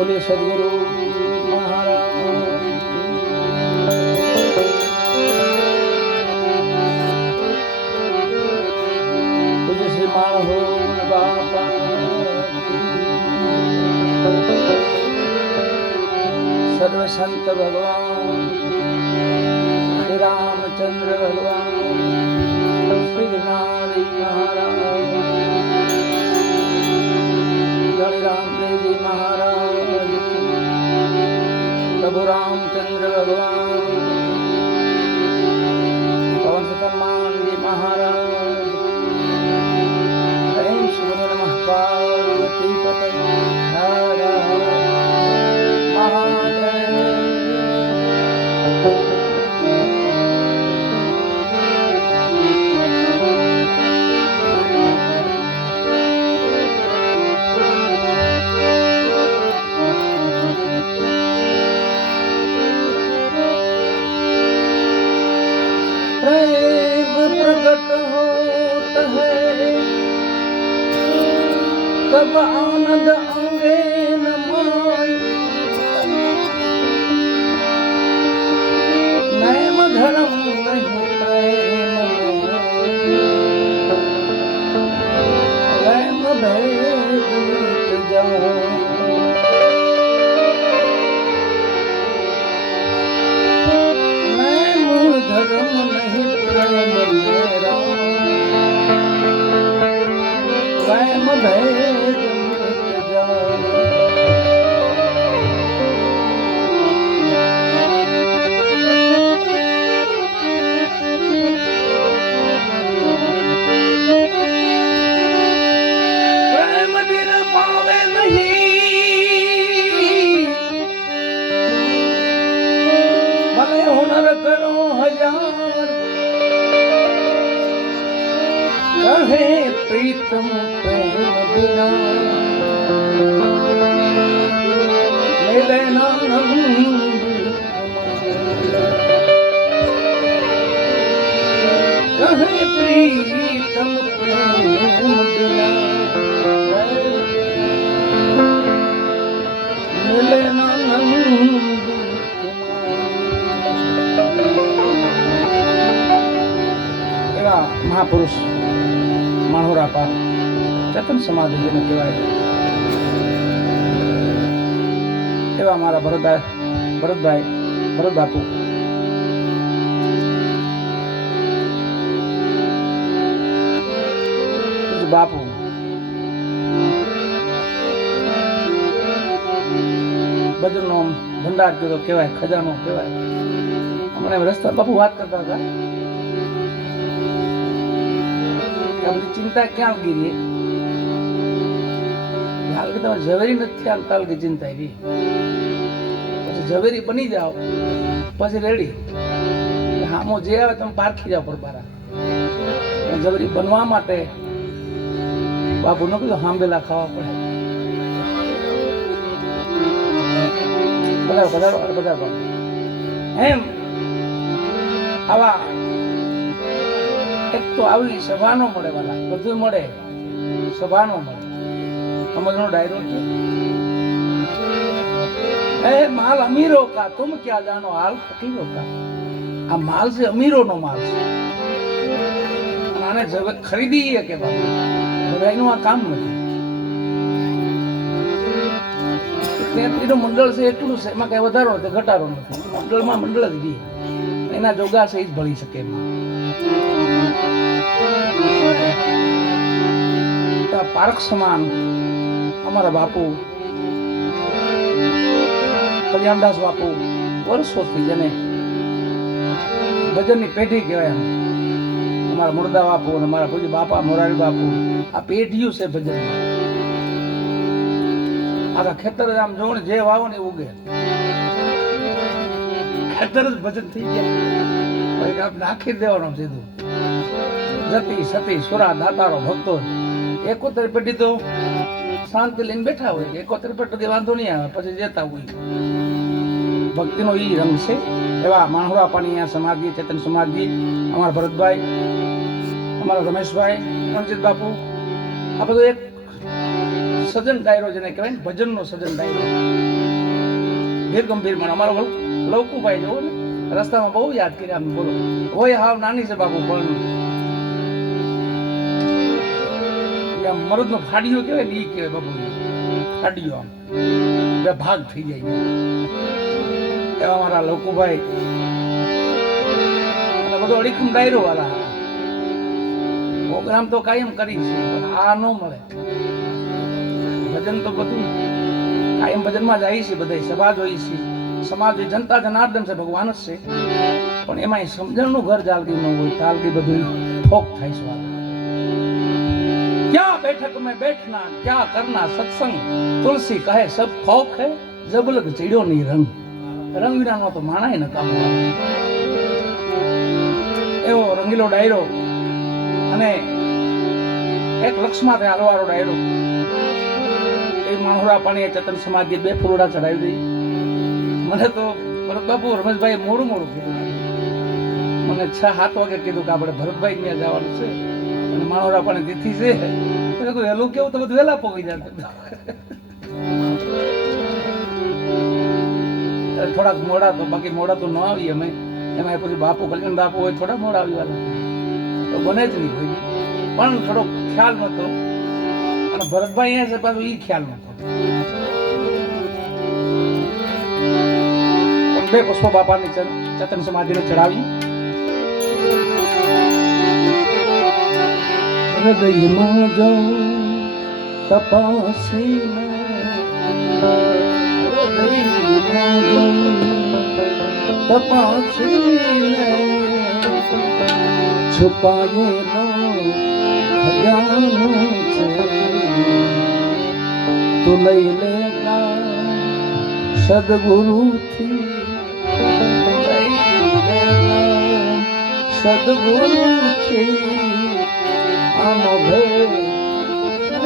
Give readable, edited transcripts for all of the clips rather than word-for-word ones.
बोलिए सदगुरु महाराज। पूज्य श्री माणहो बापा सर्व संत भगवान श्री रामचंद्र भगवान श्री नारी महाराज गणि रामदेव जी महाराज प्रभु रामचंद्र भगवान पवन सतमान जी महाराज प्रेम सुनो नमः पार्वती पतये हर हर महादेव। प्रेम प्रकट होत है तब आनंद अंगे न माई नैम धर्म नहीं प्रेम प्रेम भेद मिट जाए धर्म नहीं प्रेम मेरा प्रेम भेद मिट जाए। प्रेम बिन पावे नहीं भले हुनर करो हजार कहे प्रीतम प्रेम बिना मिले नानंद कहे प्रीतम प्रेम बिना मिले नानंद। महापुरुष माणोरापा चेतन समाधि જેને કહેવાય એવા મારા ભરતભાઈ ભરત બાપુ બાપુ ભજનનો ભંડાર કહેવાય ખજાનો કહેવાય. હમણાં રસ્તા બાપુ વાત કરતા હતા આ બધી ચિંતા ક્યાં ગીરી હાલ કે તમે ઝવેરી નથી આમ કાલ કે ચિંતા એવી પછી ઝવેરી બની જાઓ પછી રેડી હામો જે આવે તમે પારખી જાઓ પરબારા. ઝવેરી બનવા માટે બાપુ નો કીધું હાંભેલા ખાવા પડે. બધા એમ આવા એક તો આવી સભા નો મળે વાલા બધું મળે સભા નો મળે સમજનો ડાયરો है माल अमीरों का तुम क्या जानो हाल फकीरों का. आ माल से अमीरों नो माल છે આને ખરીદી કે બધાનું આ કામ નથી. એનું મંડળ છે એટલું છે એમાં કઈ વધારો નથી ઘટાડો નથી. મંડળમાં મંડળ જ રહી એના જોગા છે એ જ ભળી શકે એમાં. પારખ સમાન અમારા બાપુ કલ્યાણદાસ બાપુ વર્ષોથી જેને ભજનની પેઢી કહેવાય અમારા મુર્દા બાપુ અને મારા પૂજ્ય બાપા મોરારી બાપુ આ પેઢીયું છે ભજનમાં. આખા ખેતર આમ જોણ જે વાવો ને ઉગે ખેતર જ ભજન થઈ ગયા. નાખી દેવાનું સીધું જતી સતી સુરા દાતારો ભક્તો 71 પેઢી તો શાંતિ લઈને બેઠા હોય. 71 પેઢી વાંધો નહીં આવે પછી જતા હોય. ભક્તિનો ઈ રંગ છે. એવા માણોરાપાની અહીંયા સમાધિ ચેતન સમાધિ અમારા ભરતભાઈ અમારા રમેશભાઈ રણજીત બાપુ આ બધું એક સજન ડાયરો જેને કહેવાય ને, ભજનનો સજન ડાયરો. ગીર ગંભીરમાં અમારો લવકુભાઈ જોવો ને, રસ્તામાં બહુ યાદ કર્યા આમ. બોલો હોય હાવ નાની છે બાપુ, પણ આમ મરદનો ફાડિયો કહેવાય ને, એ કહેવાય બાપુ. ફાડિયો આમ બે ભાગ થઈ જાય એવા મારા લવકુભાઈ. અને બધો અડીખમ ડાયરો વાળા. પ્રોગ્રામ તો કાયમ કરી છે, પણ આ ન મળે. ભજન તો બધું કાયમ ભજનમાં જ આવી છે, બધા સભા જોઈ છે. સમાજ જનતા જનાર્દન છે, ભગવાન જ છે, પણ એમાં સમજણનું ઘર ચાલતી ન હોય, ચાલતી બધું ફોક થાય છે. ક્યાં બેઠક મેં બેઠના, ક્યાં કરના સત્સંગ, તુલસી કહે સબ ફોક હે, જબલક ચડ્યો નહીં રંગ. રંગ વિનાનો તો માણાય ન કામ. એવો રંગીલો ડાયરો. અને એક લક્ષમાં હાલવાળો ડાયરો. એ માણોરા પાણી ચેતન સમાધિ 2 ફૂલડા ચડાવી દઈ. મને તો ભરતબાપુ રમેશભાઈ મોડું કીધું. મને 6-7 વાગે કીધું કે આપણે ભરતભાઈ ત્યાં જવાનું છે અને માણોરા પાણી તિથિ છે. વહેલું કેવું તો બધું વહેલા પહોંચી જાય. થોડાક મોડા તો, બાકી મોડા તો ન આવી અમે. એમાં પછી બાપુ કલ્યાણ બાપુ હોય, થોડા મોડા આવી વાળા તો બને જ નહીં હોય. પણ થોડો ખ્યાલ નતો. અને ભરતભાઈ અહીંયા છે પાછું, એ ખ્યાલ નતો. પણ 2 પુષ્પો બાપાની ચેતન સમાધિને ચડાવી. હૃદયમાં જાઉં તપાસીને, હૃદયમાં જાઉં તપાસીને, છુપાયેલો ખજાનો છે, તું લઈ લેના સદગુરુથી, સદગુરુથી આનો ભેદ છે.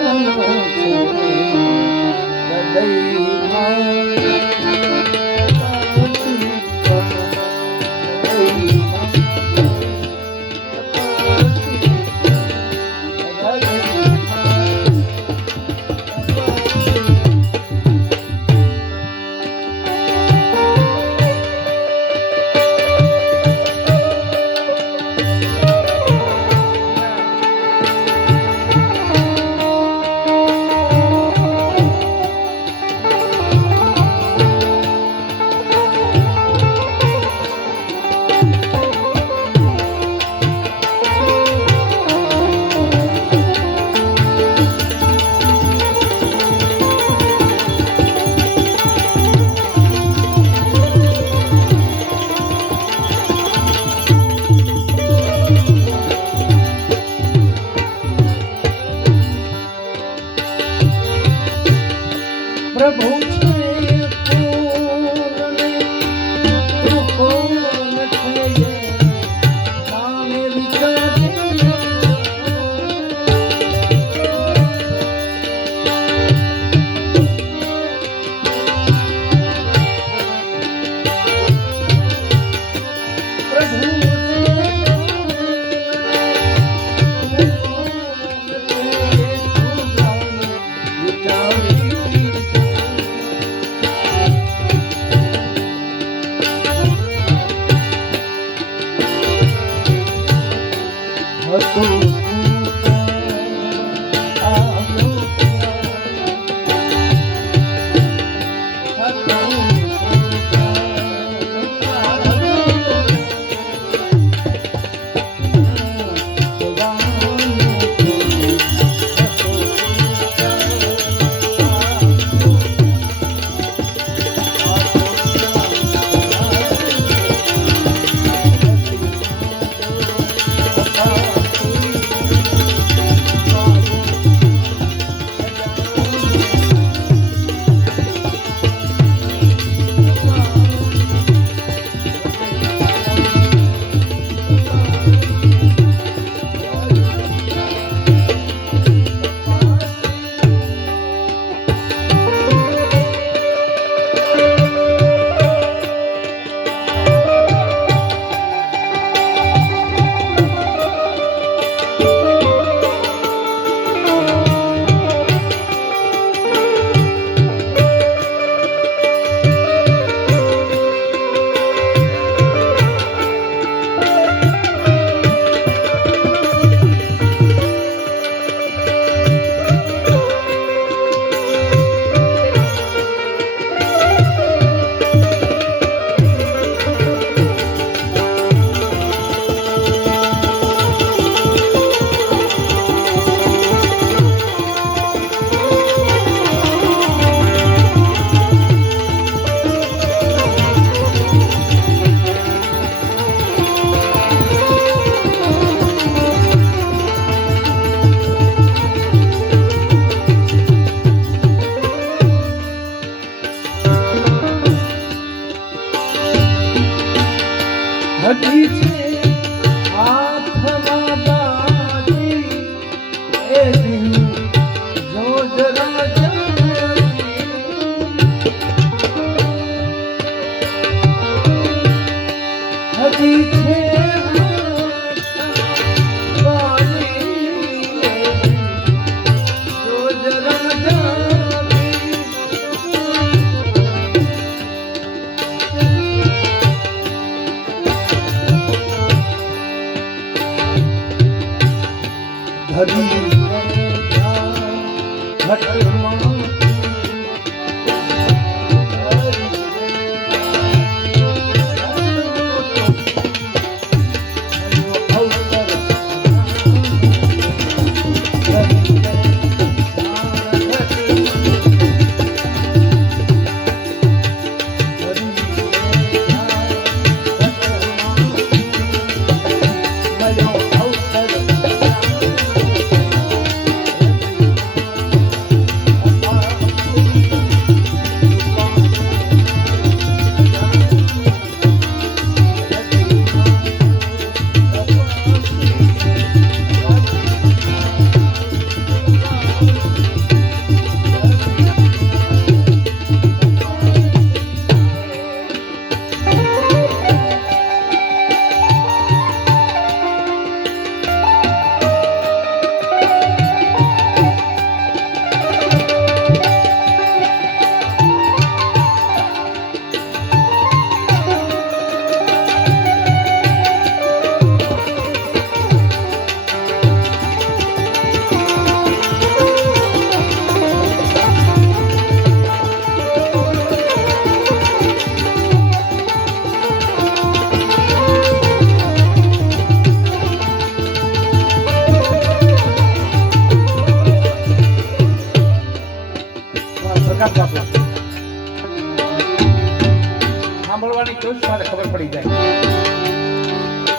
સાંભળવાની ચોઈસ મારે ખબર પડી જાય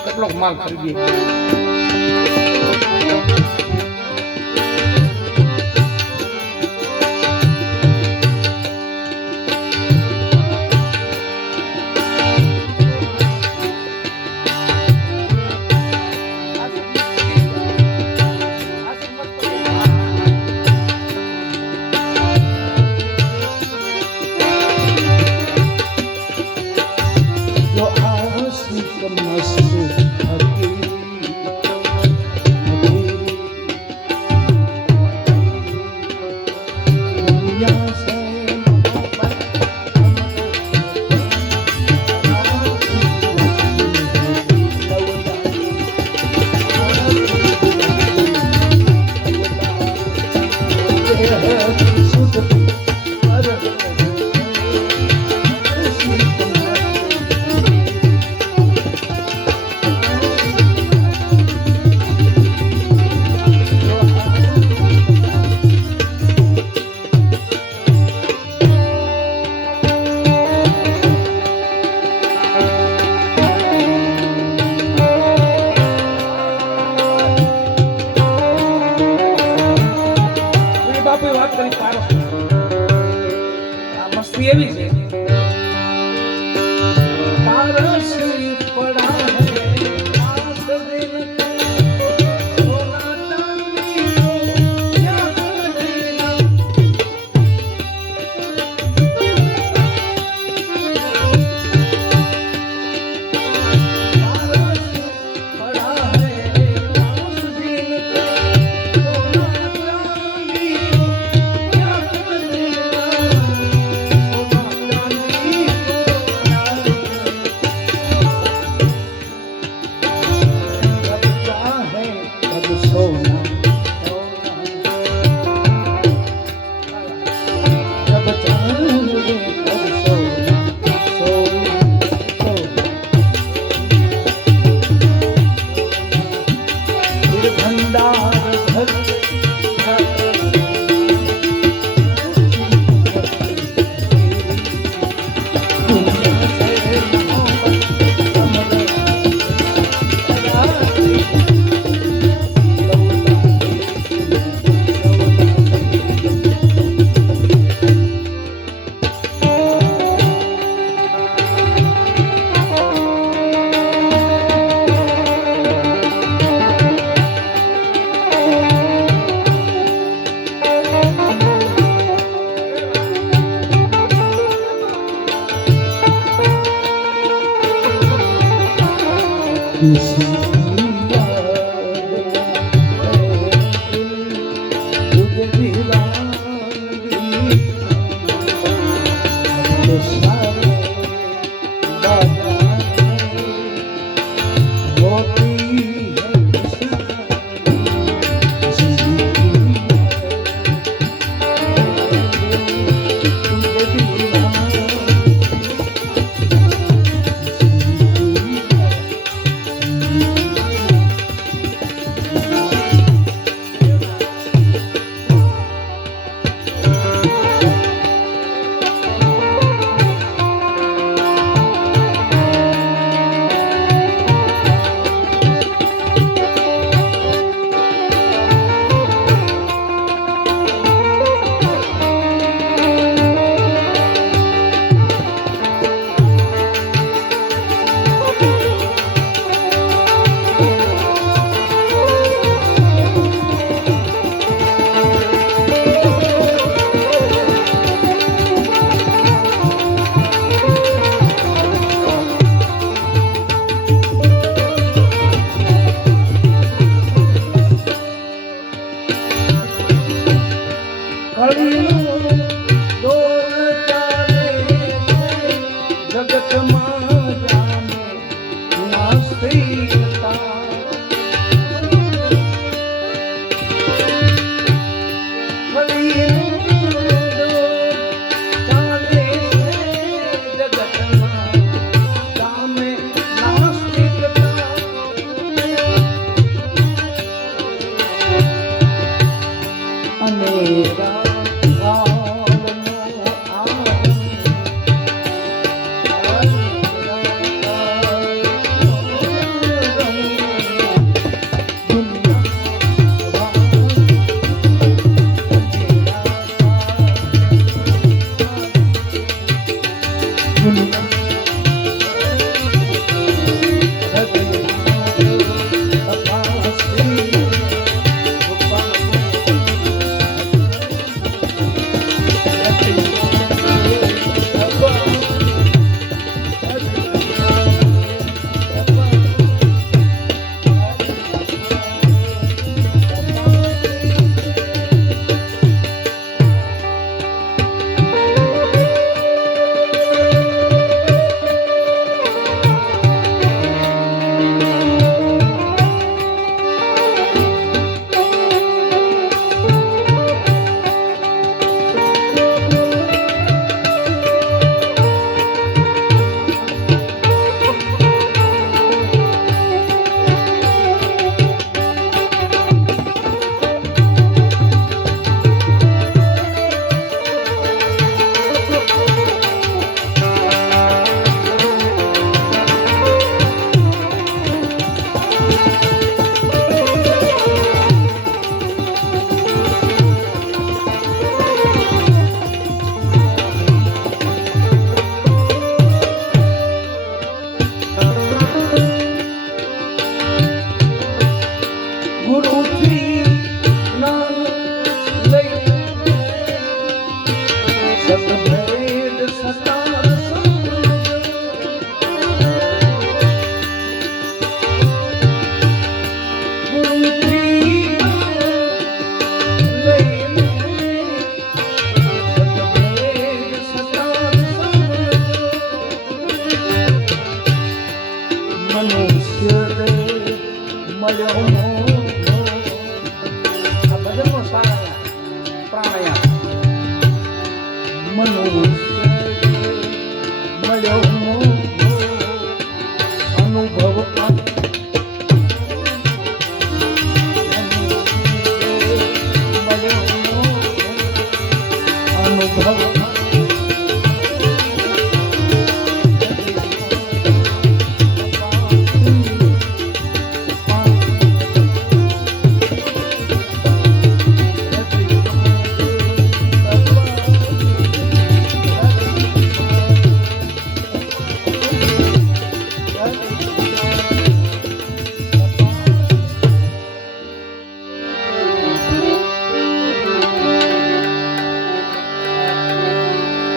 કેટલો માલ ખરીદીએ. એવી છે પારસ પડા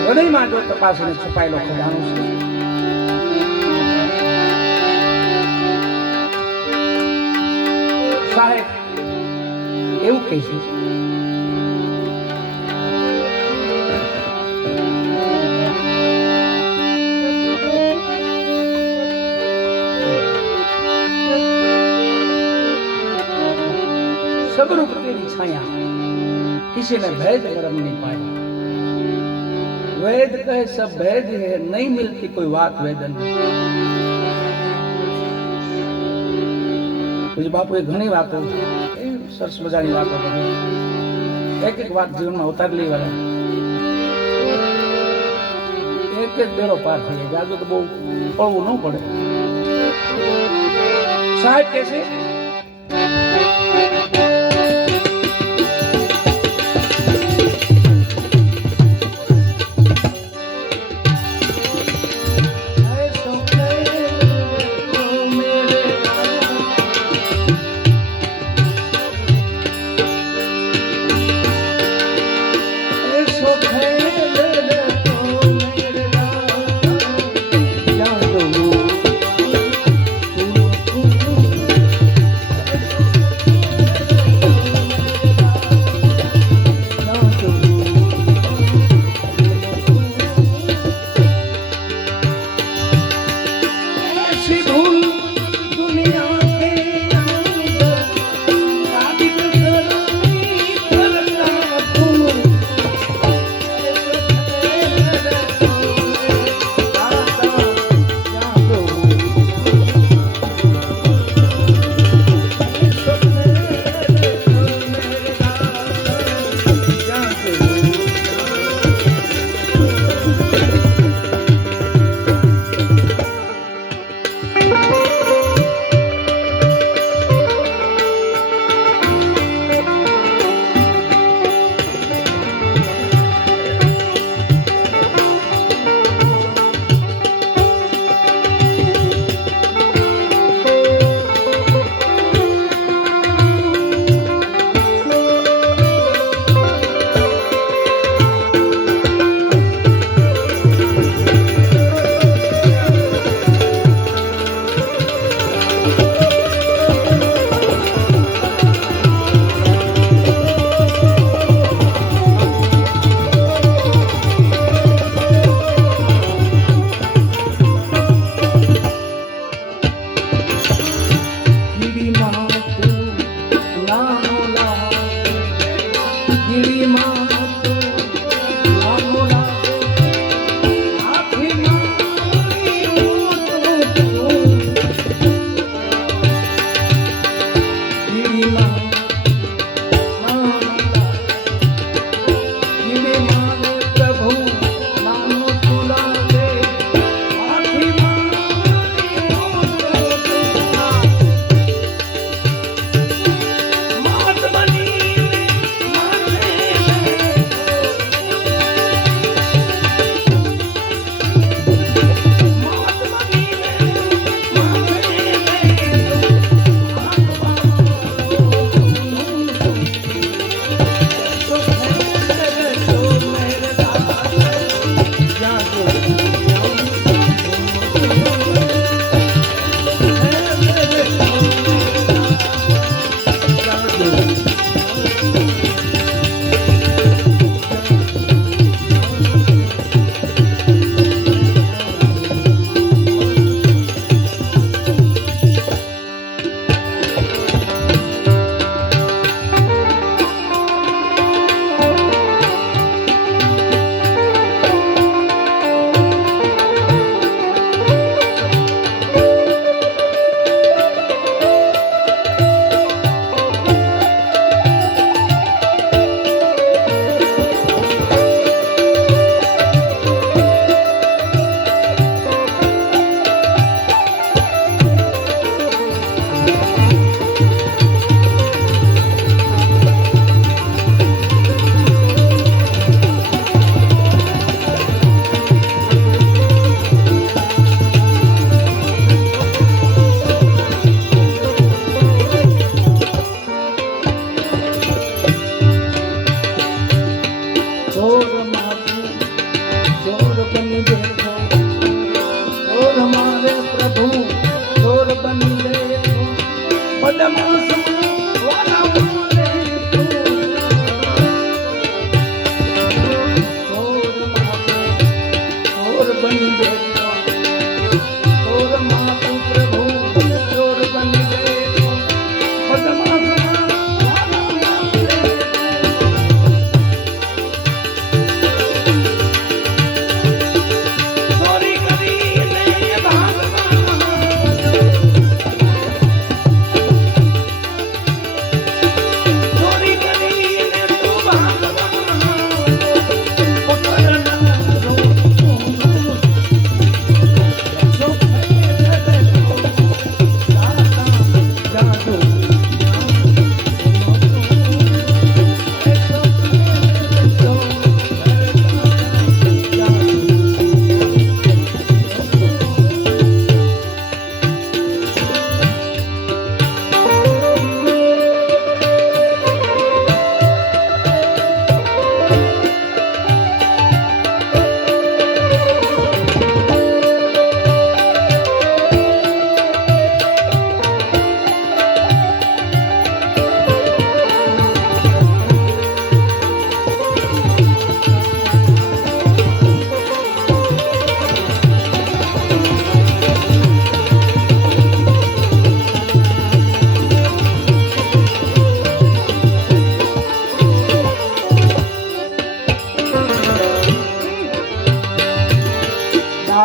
હૃદયમાં જો તપાસીને છુપાયેલો ખજાનો છે. સાહેબ એવું કહે છે सब रूप तेरी छाया किसी ने भेद कर्म नहीं पाया. वेद कहे सब भेद है नहीं मिलती कोई बात वेदन. પૂજ્ય બાપુએ ઘણી વાતો સરસ મજાની વાતો કરી. એક એક વાત જીવનમાં ઉતારી વાળા એક એક બેડો પાર થઈ જાય. જાદુ તો બહુ પડવું ન પડે. સાહેબ કે છે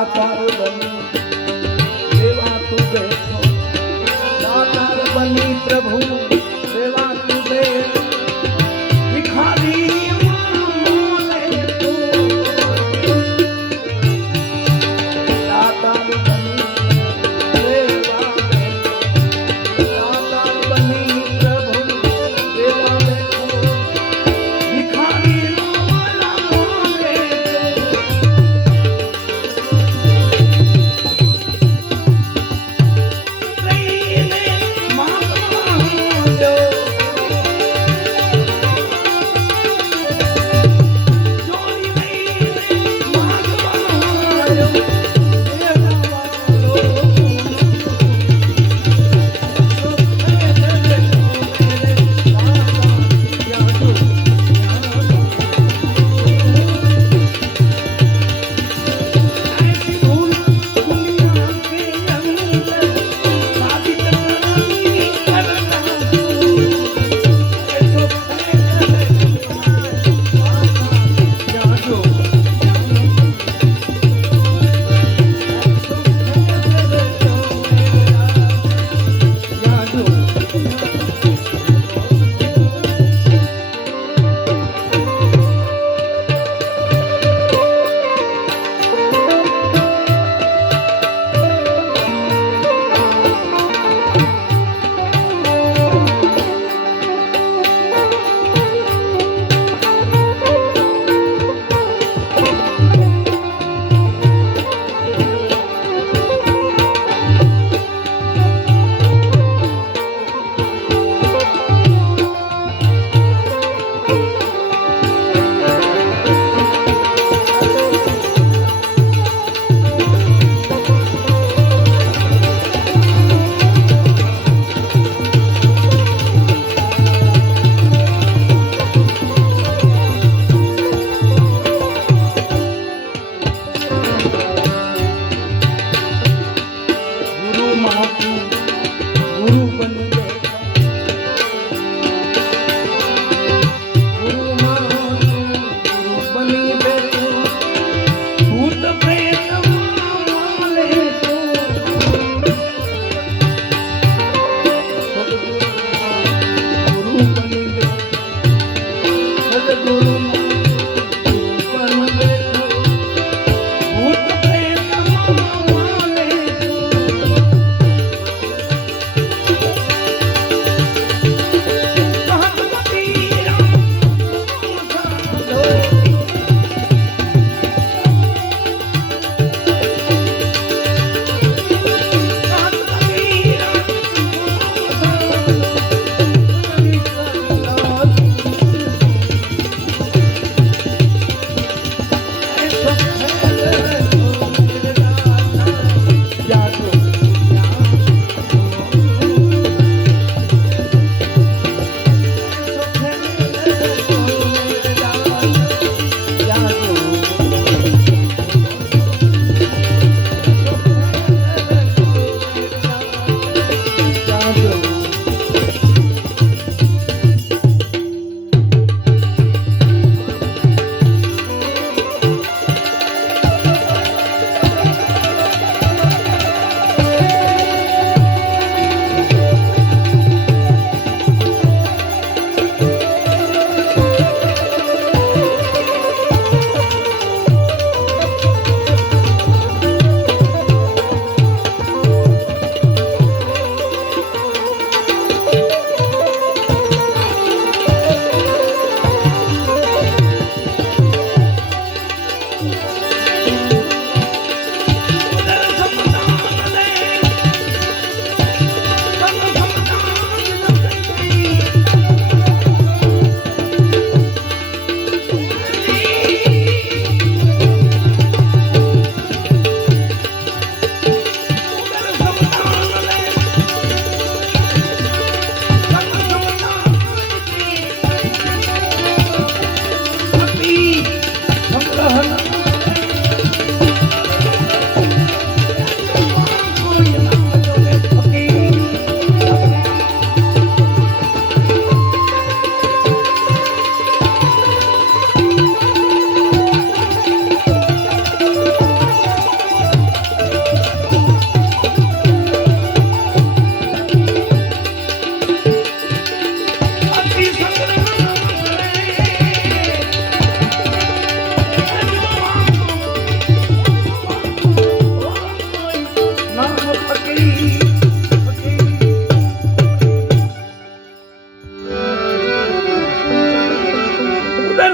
દાતાર બની સેવા તું બેઠો દાતાર બની પ્રભુ સેવા તું દે ભિખારી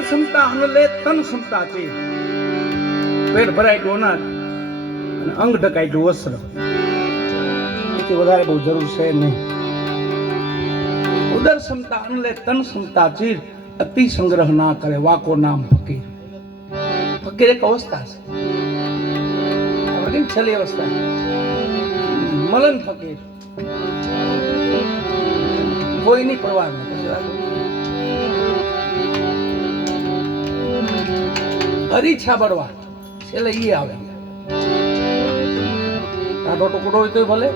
ક્ષમતા અન્ન લે તન ક્ષમતા છે. પેટ ભરાય એટલું અનાજ અને અંગ ઢકાય એટલું વસ્ત્ર, એથી વધારે બહુ જરૂર છે નહીં. ઉદર ક્ષમતા અન્ન લે તન ક્ષમતા ચીર, અતિ સંગ્રહ ના કરે વાકો નામ ફકીર. ફકીર એક અવસ્થા છે, છેલ્લી અવસ્થા મલન ફકીર, કોઈની પરવા નહીં. હરીછા બળવા છેલ્લે ઈ આવે. ટાઢો ટુકડો હોય તો ભલે,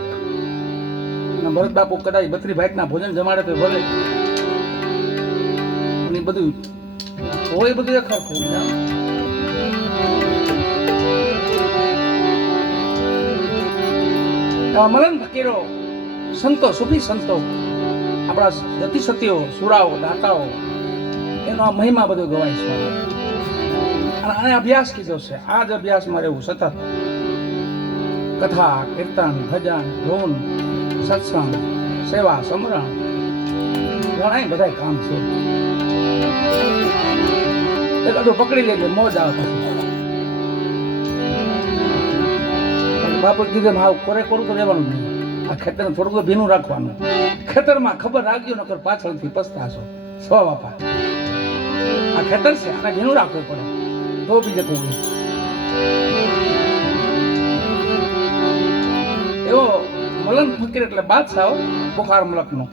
ભરત બાપુ કદાચ 32 ભાઈના ભોજન જમાડે તો ભલે, બધું હોય બધું એક હરખું. મલન ફકીરો, સંતો, સુફી સંતો, આપણા જતી સતીઓ, સુરાઓ, દાતાઓ, એનો આ મહિમા બધો ગવાય છે. અને આને અભ્યાસ કીધો છે. આ જ અભ્યાસમાં રહેવું સતત. કથા, કીર્તન, ભજન, ધૂન, સત્સંગ, સેવા, સમરણ, ઘણા બધા કામ છે. એકાદું પકડી લેજે, મોજ આવે. પછી બાપુ કીધું હાવ કોરે કોરું તો રહેવાનું નહીં. આ ખેતરને થોડુંક ભીનું રાખવાનું. ખેતરમાં ખબર રાખજો, નકર પાછળથી પસ્તાશો. સ્વ બાપા, આ ખેતર છે, આને ભીનું રાખવું પડે તો બીજે કોઈ. એવો મલન ફકીર એટલે બાદશાહ, બુખાર મુલકનો.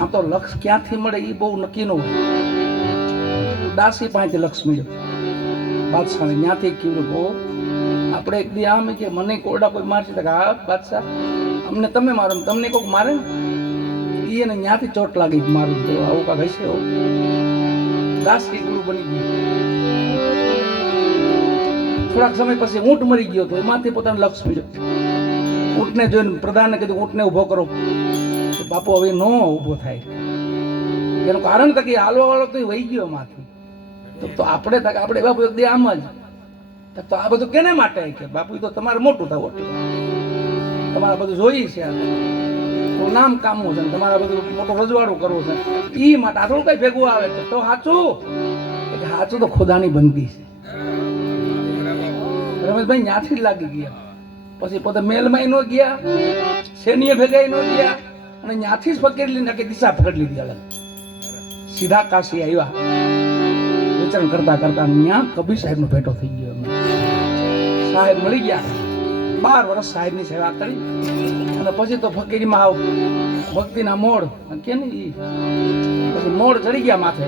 આમ તો લક્ષ ક્યાંથી મળે એ બહુ નક્કી ન હોય. દાસી પાસેથી લક્ષ મળ્યો બાદશાહને. ત્યાંથી કીધું બહુ આપણે એક દી આમ કે મને કોરડા કોઈ મારશે તો હા બાદશાહ, અમને તમે મારો, તમને કોઈક મારે ને એને ત્યાંથી ચોટ લાગી મારું. તો આવું કાંક હશે. દાસી ગુરુ બની ગયું. થોડાક સમય પછી ઊંટ મરી ગયો તો એમાંથી પોતાનું લક્ષ મળ્યો. ઊંટને જોઈને પ્રધાનને કીધું ઊંટને ઉભો કરો. બાપુ હવે નો ઉભો થાય. એનું કારણ તો કે હાલવા વાળો તો વહી ગયો એમાંથી. તો આપણે આપણે બાપુ એક દે આમ જ તો આ બધું કેને માટે કે બાપુ તો તમારે મોટું થવું, તમારે બધું જોઈએ છે, તો નામ કામવું છે, તમારે બધું મોટું રજવાડું કરવું છે, એ માટે આ થોડું કઈ ભેગું આવે છે. તો સાચું સાચું તો ખુદાની બંદી છે. રમેશભાઈ ત્યાંથી જ લાગી ગયા. પછી પોતે મેલમાં ન ગયા, શેનીએ ભેગા ન ગયા, અને ત્યાંથી જ પકડી લીધી કે દિશા પકડી લીધી. અલગ સીધા કાશી આવ્યા. વિચરણ કરતા કરતા ત્યાં કબીર સાહેબ નો ભેટો થઈ ગયો. સાહેબ મળી ગયા. 12 વર્ષ સાહેબની સેવા કરી અને પછી તો ફકીરીમાં આવ ભક્તિના મોડ કે ને પછી મોડ ચડી ગયા માથે.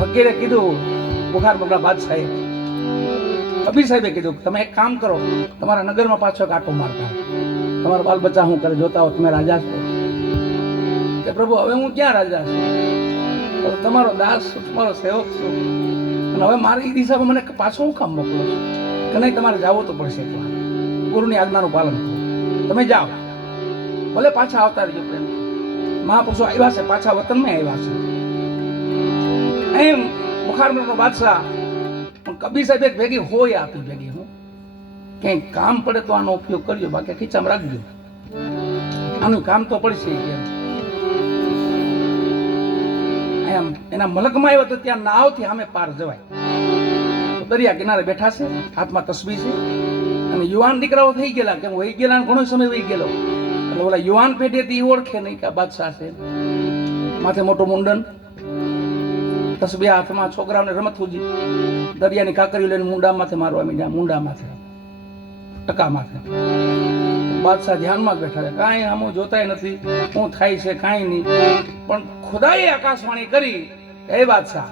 ફકીરે કીધું, બુખાર બગડા બાદશાહે, કબીર સાહેબે કીધું તમે એક કામ કરો, તમારા નગરમાં પાછો કાંટો મારતા, તમારા બાલ બચ્ચા હું કરે જોતા હો, તમે રાજા છો. કે પ્રભુ હવે હું ક્યાં રાજા છું, તમારો દાસ છું, તમારો સેવક છું, અને હવે મારી દિશામાં મને પાછો હું કામ મોકલો છું કે નહીં, તમારે જવું તો પડશે. ગુરુની આજ્ઞાનું પાલન કરો, તમે જાઓ, ભલે પાછા આવતા રહીજો. પ્રેમ મહાપુરુષો આવ્યા છે, પાછા વતનમાં આવ્યા છે. એમ બુખારનો બાદશાહ કબીર સાહેબ એક ભેગી હોય આપી ભેગી, હું ક્યાંય કામ પડે તો આનો ઉપયોગ કરજો, બાકી ખીચામાં રાખજો, આનું કામ તો પડશે. એમ એના મલકમાં આવ્યો તો ત્યાં નાવથી સામે પાર જવાય. દરિયા કિનારે બેઠા છે, હાથમાં તસબીહ છે, અને યુવાન દીકરાઓ થઈ ગયેલા, કેમ વહી ગયેલા, ઘણો સમય વહી ગયેલો. એટલે ઓલા યુવાન પેઢીથી ઓળખે નહીં કે બાદશાહ છે. માથે મોટું મુંડન, તસબીહ હાથમાં, છોકરાઓને રમત સૂજી, દરિયાની કાંકરીઓ લઈને મુંડા માથે મારવા માંડ્યા, મુંડા માથે, ટકા માથે. બાદશાહ ધ્યાનમાં જ બેઠા છે, કાંઈ આમ જોતાય નથી, શું થાય છે કાંઈ નહીં. પણ ખુદાએ આકાશવાણી કરી, હે બાદશાહ,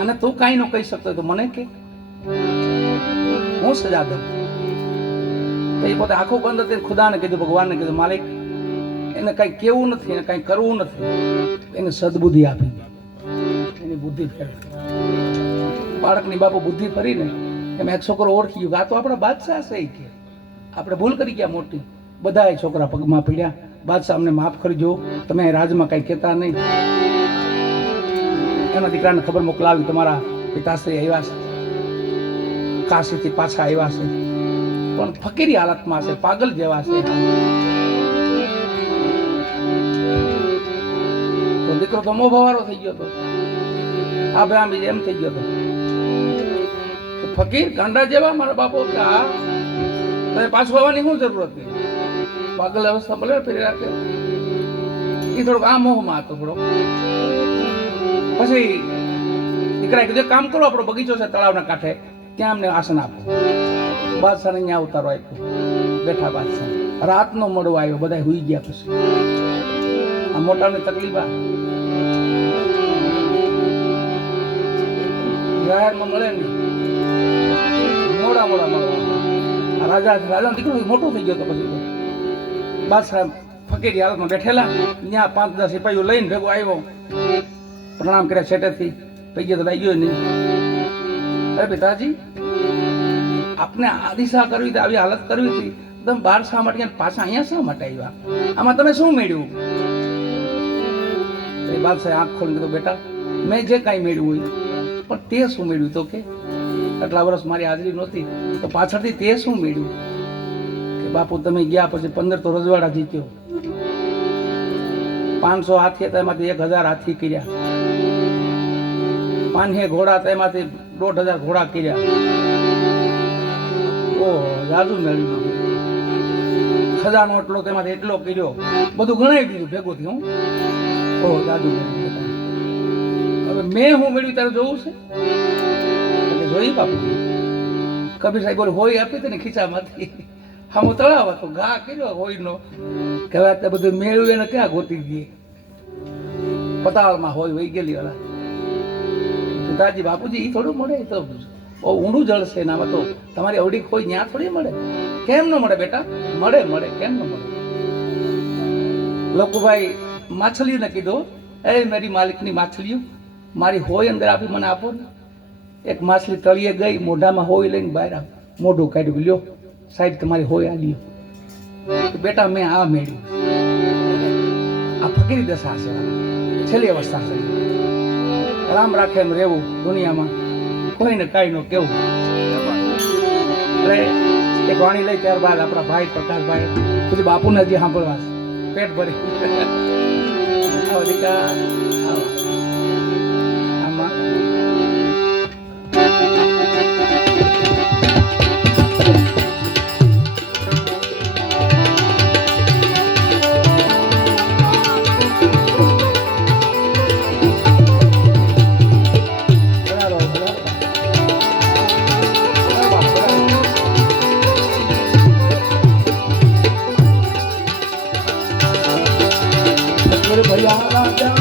અને તું કાંઈ ન કહી શકતો તો મને કે હું સજા દઉં. તો એ પોતે આંખો બંધ હતી, ખુદાને કીધું, ભગવાનને કીધું, માલિક એને કઈ કેવું નથી, એને કઈ કરવું નથી, એને સદબુદ્ધિ આપી, એની બુદ્ધિ ફેરવી. બાળકની બાપુ બુદ્ધિ ફરીને એમ એક છોકરો ઓળખી ગયો, આ તો આપણા બાદશાહ છે કે આપણે ભૂલ કરી ગયા મોટી. બધા છોકરા પગમાં પડ્યા, બાદશાહ અમને માફ કરજો, તમે રાજમાં કઈ કહેતા નહીં. એના દીકરાને ખબર મોકલાવી, તમારા પિતાશ્રી આવ્યા છે, કાશીથી પાછા આવ્યા છે, પણ ફકીરી હાલતમાં છે, પાગલ જેવા છે. તો દીકરો તો મોભાવાળો થઈ ગયો હતો, આ ભાઈ એમ થઈ ગયો હતો ફકીર ગાંડા જેવા મારા બાપો કે આ તને પાછું આવવાની શું જરૂર હતી? પાગલ અવસ્થા ભલે ફેરી રાખે. એ થોડોક આ મોહમાં હતો થોડો. પછી દીકરાએ કીધું કામ કરો, આપણો બગીચો છે તળાવના કાંઠે, ત્યાં અમને આસન આપો. બાદશાહને અહીંયા ઉતારો આપ્યો, બેઠા બાદશાહ. રાતનો મળવો આવ્યો, બધા હુઈ ગયા. પછી આ મોટાને તકલીફ જાહેરમાં મળે નહીં, મોડા મળવા. રાજા દીકરો મોટો થઈ ગયો હતો. પછી બાદશાહ ફકીરી હાલતમાં બેઠેલા, ત્યાં 5-10 સિપાહીઓ લઈને ભેગો આવ્યો, પ્રણામ કર્યા છેટેથી. પૈકી તો લાગ્યો નહીં. અરે પિતાજી, આપને આ દિશા કરવી હતી, આવી હાલત કરવી હતી, તમે બહાર શા માટે પાછા અહીંયા શા માટે આવ્યા? આમાં તમે શું મેળવ્યું? બાદશાહે આંખ ખોલીને કીધું, બેટા મેં જે કાંઈ મેળવ્યું હોય, પણ તે શું મેળવ્યું? તો કે આટલા વર્ષ મારી હાજરી નહોતી, તો પાછળથી તે શું મેળવ્યું? કે બાપુ તમે ગયા પછી 15 તો રજવાડા જીત્યો, 500 હાથી હતા, એમાંથી 1000 હાથી કર્યા, 500 ઘોડા હતા, એમાંથી 1500 ઘોડા કર્યા. ઓહો, જાદુ મેળવ્યું. ખજાનો એટલો, તેમાંથી એટલો કર્યો, બધું ગણાવી દીધું ભેગું થયું. ઓહો, જાદુ મેળવ્યું. હવે મેં હું મેળવ્યું તારે જોવું છે? જોઈ બાપુજી. કબીર સાહેબ બોલે, હોય આપી હતી ને ખીચામાંથી, આમ તળાવ હતો, ઘા કર્યો હોયનો. કે હવે તે બધું મેળવ્યું એને ક્યાં ગોતી ગઈ? પતાળમાં હોય વહી ગયેલી. વાળા પિતાજી, બાપુજી એ થોડું મળે, તો બહુ ઊંડું જળ છે એનામાં. તો તમારી અવડી હોય ત્યાં થોડી મળે. કેમ ન મળે બેટા? મળે મળે, કેમ ન મળે? લોકુભાઈ માછલીઓને કીધું, એ મારી માલિકની માછલીઓ, મારી હોય અંદર આપી મને આપો ને. એક માછલી તળિયે ગઈ, મોઢામાં હોય લઈને બહાર આવ, મોઢું કાઢ્યું, લ્યો સાહેબ તમારી હોય આ લ્યો. બેટા મેં આ મેળ્યું. આ ફકીરી દશા છે, છેલ્લી અવસ્થા છે. રામ રાખે એમ રહેવું દુનિયામાં, કોઈને કાંઈ ન કેવું. એટલે એક વાણી લઈ ત્યારબાદ આપણા ભાઈ પ્રકાશભાઈ, પછી બાપુને હજી સાંભળવા પેટ ભરી. આમાં ભૈયા રાજા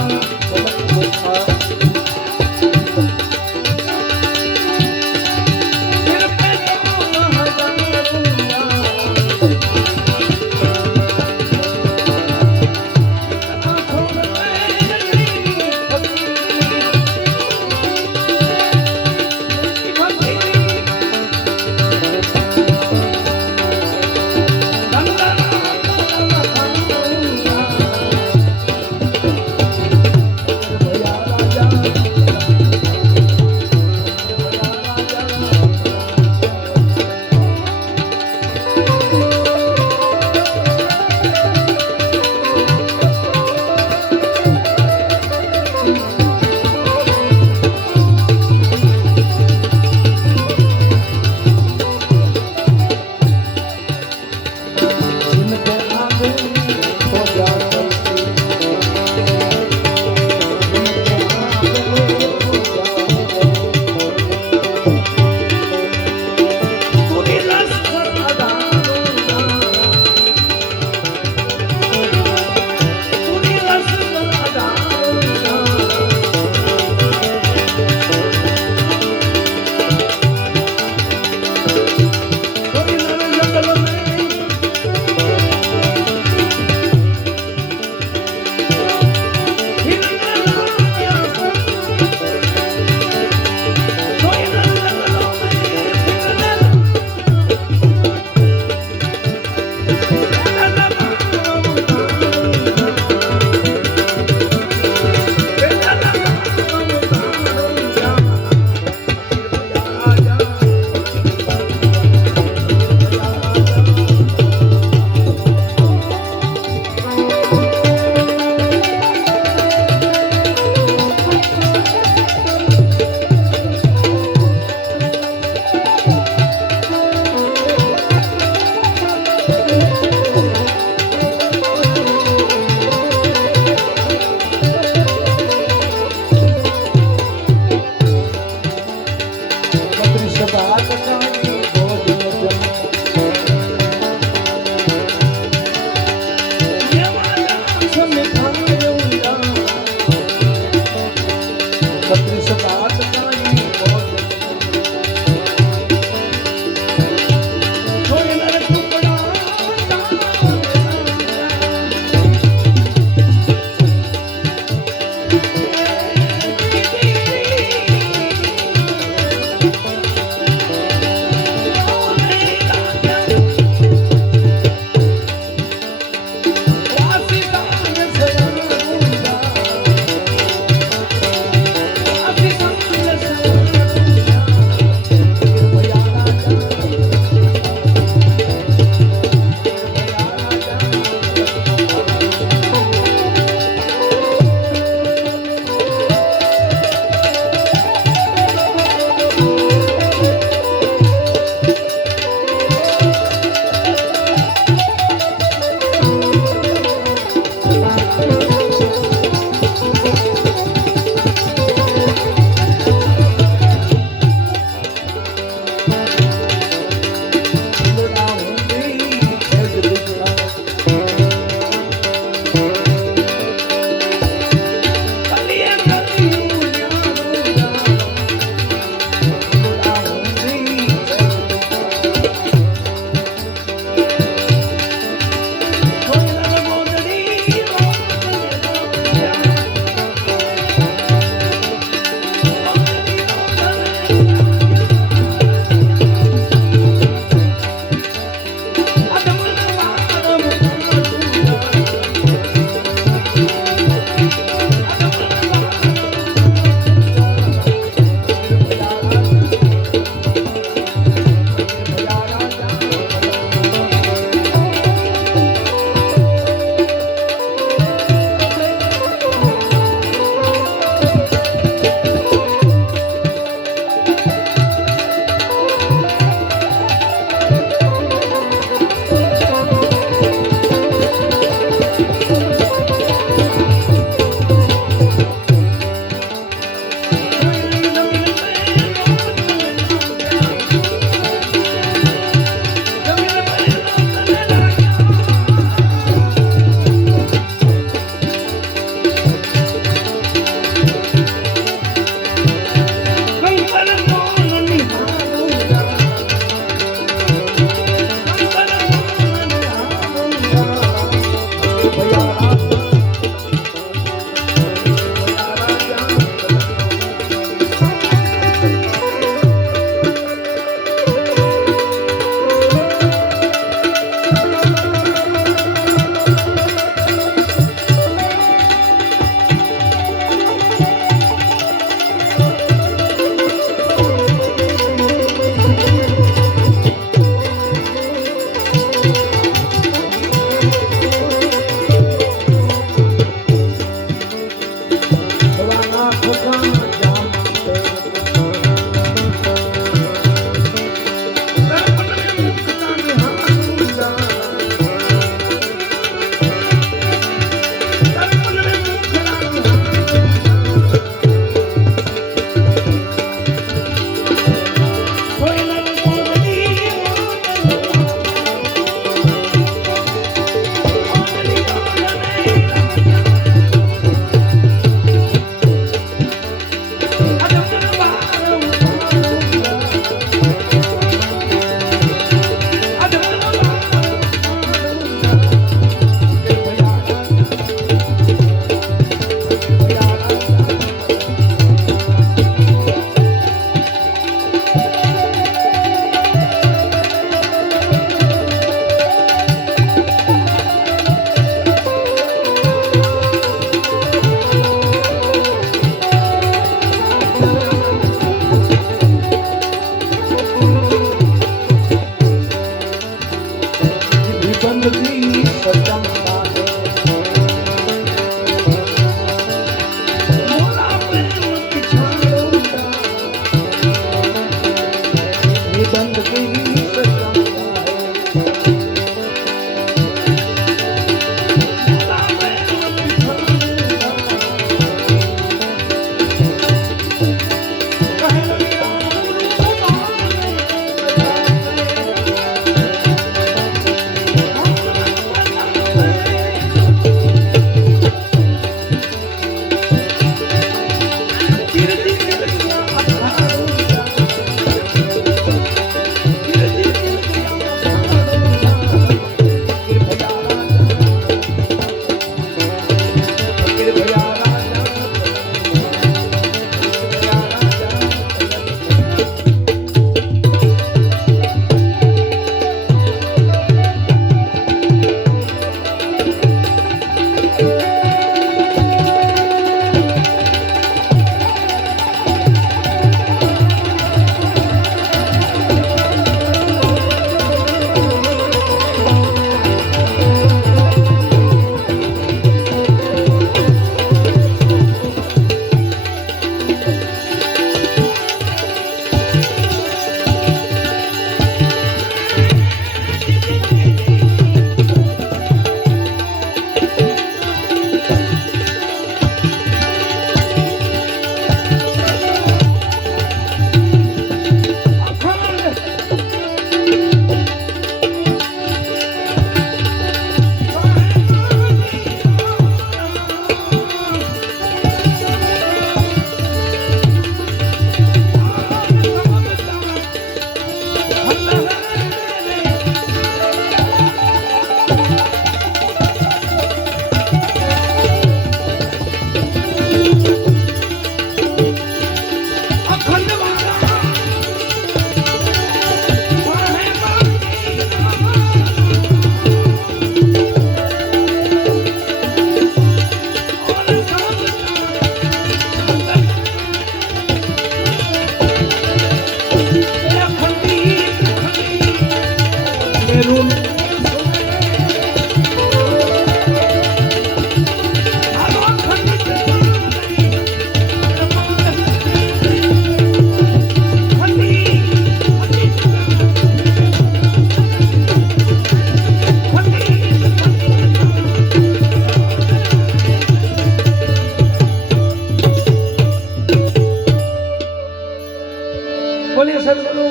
બોલીએ સદગુરુ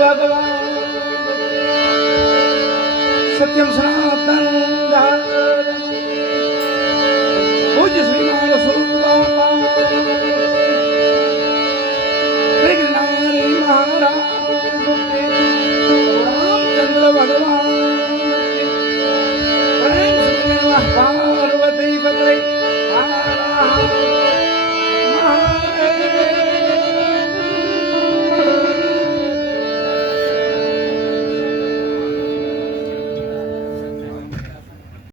ભગવાન સત્યમ સનાતન ધર્મ પૂજ્ય શ્રીમાન સ્વરૂપ બાપા શ્રી ગિરનારી મહારાજ રામચંદ્ર ભગવાન